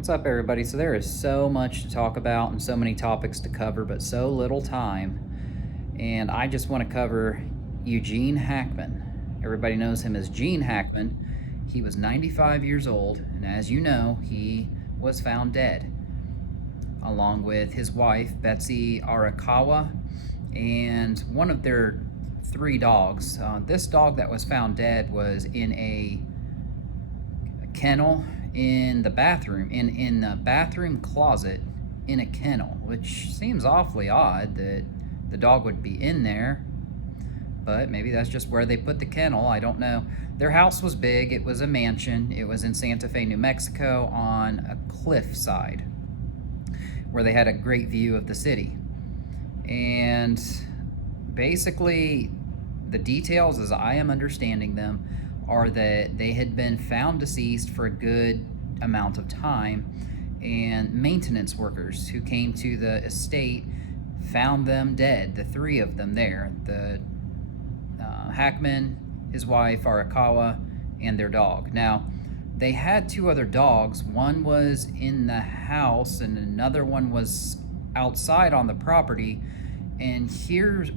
What's up, everybody? So, there is so much to talk about and so many topics to cover, but so little time. And I just want to cover Eugene Hackman. Everybody knows him as Gene Hackman. He was 95 years old, and as you know, he was found dead, along with his wife, Betsy Arakawa, and one of their three dogs. This dog that was found dead was in a kennel in the bathroom, in the bathroom closet in a kennel, which seems awfully odd that the dog would be in there, but maybe that's just where they put the kennel. I don't know. Their house was big. It was a mansion. It was in Santa Fe, New Mexico, on a cliff side where they had a great view of the city. And basically, the details, as I am understanding them, are that they had been found deceased for a good amount of time, and maintenance workers who came to the estate found them dead, the three of them there, the Hackman, his wife Arakawa, and their dog. Now, they had two other dogs. One was in the house and another one was outside on the property. And here's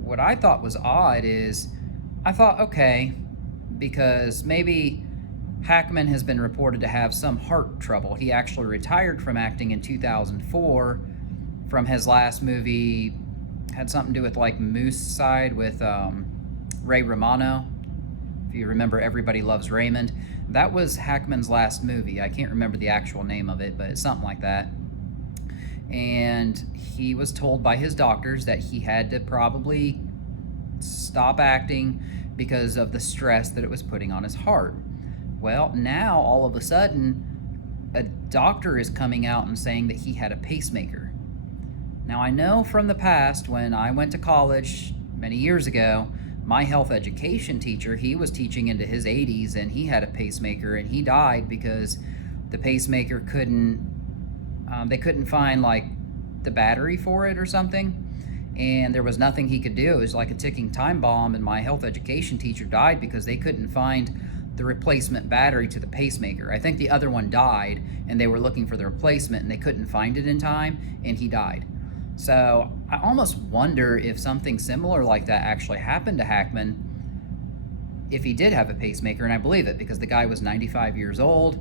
what I thought was odd is I thought, okay, because maybe Hackman has been reported to have some heart trouble. He actually retired from acting in 2004 from his last movie, had something to do with like Moose Side with Ray Romano. If you remember Everybody Loves Raymond, that was Hackman's last movie. I can't remember the actual name of it, but it's something like that. And he was told by his doctors that he had to probably stop acting because of the stress that it was putting on his heart. Well, now all of a sudden, a doctor is coming out and saying that he had a pacemaker. Now, I know from the past, when I went to college many years ago, my health education teacher, he was teaching into his 80s, and he had a pacemaker, and he died because the pacemaker they couldn't find like the battery for it or something, and there was nothing he could do. It was like a ticking time bomb, and my health education teacher died because they couldn't find the replacement battery to the pacemaker. I think the other one died, and they were looking for the replacement, and they couldn't find it in time, and he died. So I almost wonder if something similar like that actually happened to Hackman, if he did have a pacemaker, and I believe it because the guy was 95 years old.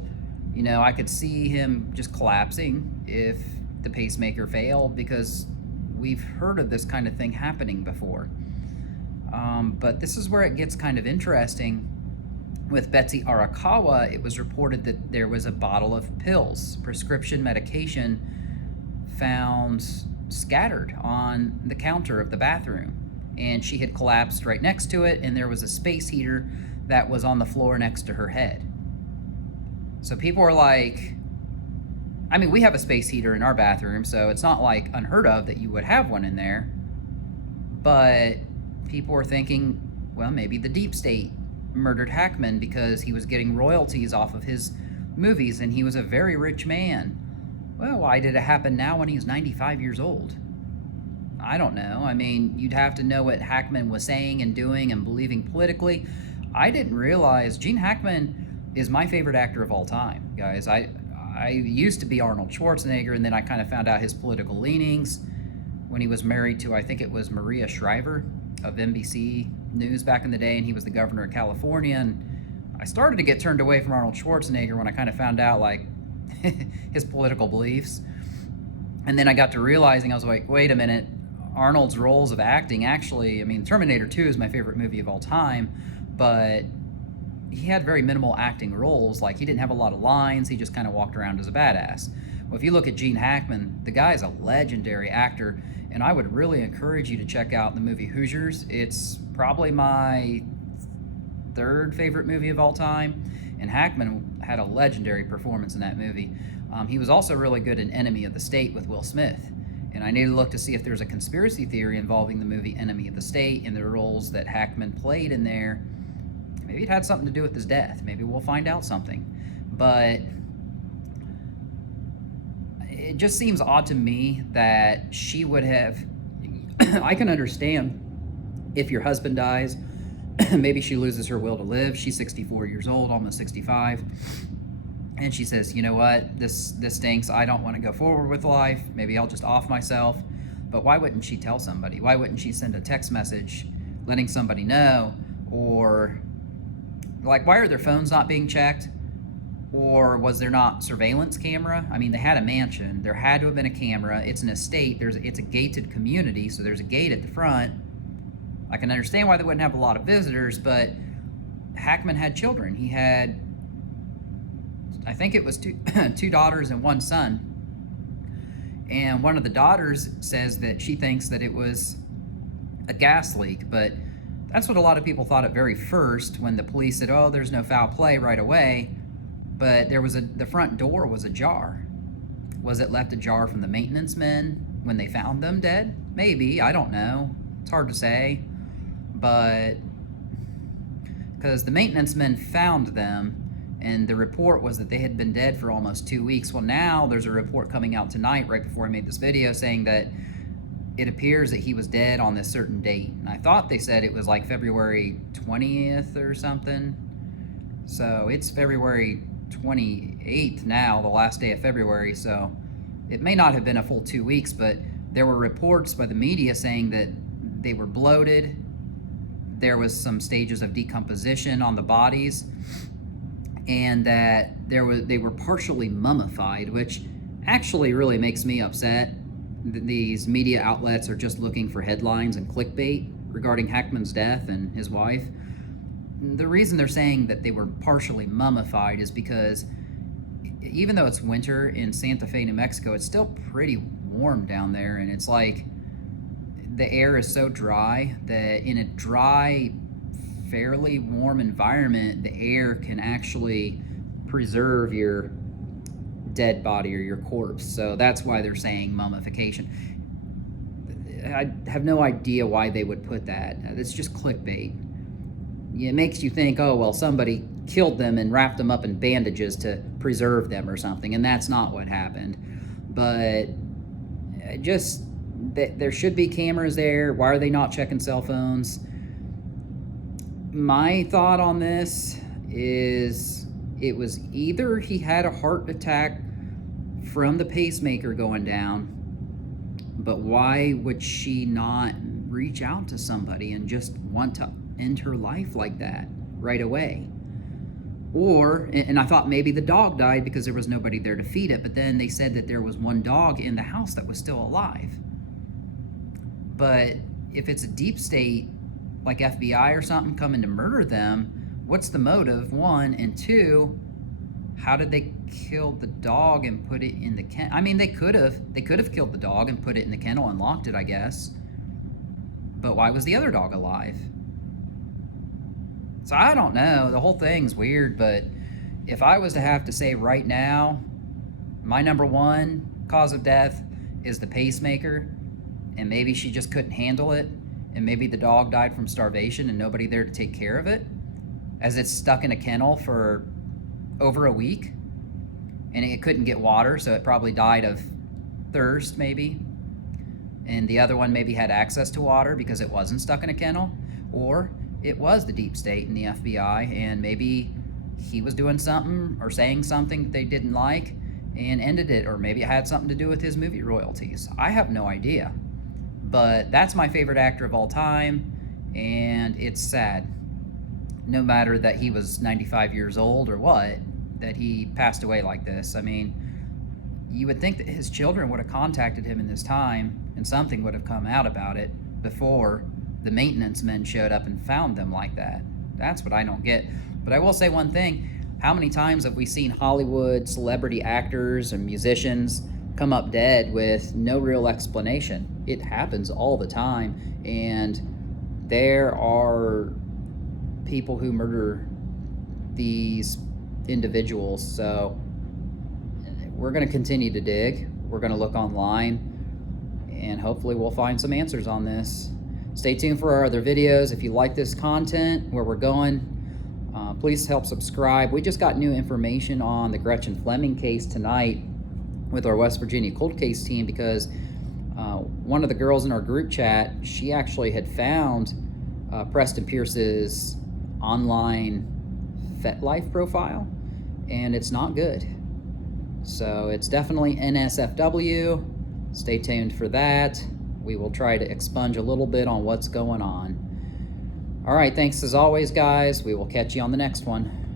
You know, I could see him just collapsing if the pacemaker failed, because we've heard of this kind of thing happening before. But this is where it gets kind of interesting. With Betsy Arakawa, it was reported that there was a bottle of pills, prescription medication, found scattered on the counter of the bathroom. And she had collapsed right next to it, and there was a space heater that was on the floor next to her head. So people are like, I mean, we have a space heater in our bathroom, so it's not like unheard of that you would have one in there. But people are thinking, well, maybe the deep state murdered Hackman because he was getting royalties off of his movies and he was a very rich man. Well, why did it happen now when he's 95 years old? I don't know. I mean, you'd have to know what Hackman was saying and doing and believing politically. I didn't realize Gene Hackman is my favorite actor of all time, guys. I used to be Arnold Schwarzenegger, and then I kind of found out his political leanings when he was married to, I think it was Maria Shriver of NBC News back in the day, and he was the governor of California. And I started to get turned away from Arnold Schwarzenegger when I kind of found out like his political beliefs. And then I got to realizing, I was like, wait a minute, Arnold's roles of acting actually, I mean, Terminator 2 is my favorite movie of all time, but he had very minimal acting roles. Like, he didn't have a lot of lines. He just kind of walked around as a badass. Well, if you look at Gene Hackman, the guy is a legendary actor, and I would really encourage you to check out the movie Hoosiers. It's probably my third favorite movie of all time, and Hackman had a legendary performance in that movie. He was also really good in Enemy of the State with Will Smith, and I need to look to see if there's a conspiracy theory involving the movie Enemy of the State and the roles that Hackman played in there. Maybe it had something to do with his death. Maybe we'll find out something. But it just seems odd to me that she would have... I can understand if your husband dies, maybe she loses her will to live. She's 64 years old, almost 65. And she says, you know what, this stinks. I don't want to go forward with life. Maybe I'll just off myself. But why wouldn't she tell somebody? Why wouldn't she send a text message letting somebody know? Or like, why are their phones not being checked? Or was there not surveillance camera? I mean, they had a mansion. There had to have been a camera. It's an estate. It's a gated community, so there's a gate at the front. I can understand why they wouldn't have a lot of visitors, but Hackman had children. He had, I think it was two daughters and one son. And one of the daughters says that she thinks that it was a gas leak, but that's what a lot of people thought at very first when the police said, oh, there's no foul play right away. But the front door was ajar. Was it left ajar from the maintenance men when they found them dead? Maybe, I don't know. It's hard to say. But because the maintenance men found them, and the report was that they had been dead for almost 2 weeks. Well, now there's a report coming out tonight, right before I made this video, saying that it appears that he was dead on this certain date. And I thought they said it was like February 20th or something. So it's February 28th now, the last day of February. So it may not have been a full 2 weeks, but there were reports by the media saying that they were bloated. There was some stages of decomposition on the bodies, and that they were partially mummified, which actually really makes me upset. These media outlets are just looking for headlines and clickbait regarding Hackman's death and his wife. The reason they're saying that they were partially mummified is because even though it's winter in Santa Fe, New Mexico, it's still pretty warm down there, and it's like the air is so dry that in a dry, fairly warm environment, the air can actually preserve your dead body or your corpse. So that's why they're saying mummification. I have no idea why they would put that. It's just clickbait. It makes you think, oh, well, somebody killed them and wrapped them up in bandages to preserve them or something, and that's not what happened. But just there should be cameras there. Why are they not checking cell phones? My thought on this is it was either he had a heart attack from the pacemaker going down, but why would she not reach out to somebody and just want to end her life like that right away? Or, and I thought maybe the dog died because there was nobody there to feed it, but then they said that there was one dog in the house that was still alive. But if it's a deep state, like FBI or something, coming to murder them, what's the motive, one? And two, how did they kill the dog and put it in the kennel? I mean, they could have killed the dog and put it in the kennel and locked it, I guess. But why was the other dog alive? So I don't know. The whole thing's weird, but if I was to have to say right now, my number one cause of death is the pacemaker, and maybe she just couldn't handle it, and maybe the dog died from starvation and nobody there to take care of it, as it's stuck in a kennel for over a week, and it couldn't get water, so it probably died of thirst maybe. And the other one maybe had access to water because it wasn't stuck in a kennel. Or it was the deep state and the FBI, and maybe he was doing something or saying something that they didn't like and ended it, or maybe it had something to do with his movie royalties. I have no idea. But that's my favorite actor of all time, and it's sad. No matter that he was 95 years old or what, that he passed away like this. I mean, you would think that his children would have contacted him in this time, and something would have come out about it before the maintenance men showed up and found them like that. That's what I don't get. But I will say one thing. How many times have we seen Hollywood celebrity actors and musicians come up dead with no real explanation? It happens all the time, and there are people who murder these individuals. So we're going to continue to dig. We're going to look online, and hopefully we'll find some answers on this. Stay tuned for our other videos. If you like this content, where we're going, please help subscribe. We just got new information on the Gretchen Fleming case tonight with our West Virginia cold case team, because one of the girls in our group chat, she actually had found Preston Pierce's online FetLife profile, and it's not good. So it's definitely NSFW. Stay tuned for that. We will try to expunge a little bit on what's going on. All right, thanks as always, guys. We will catch you on the next one.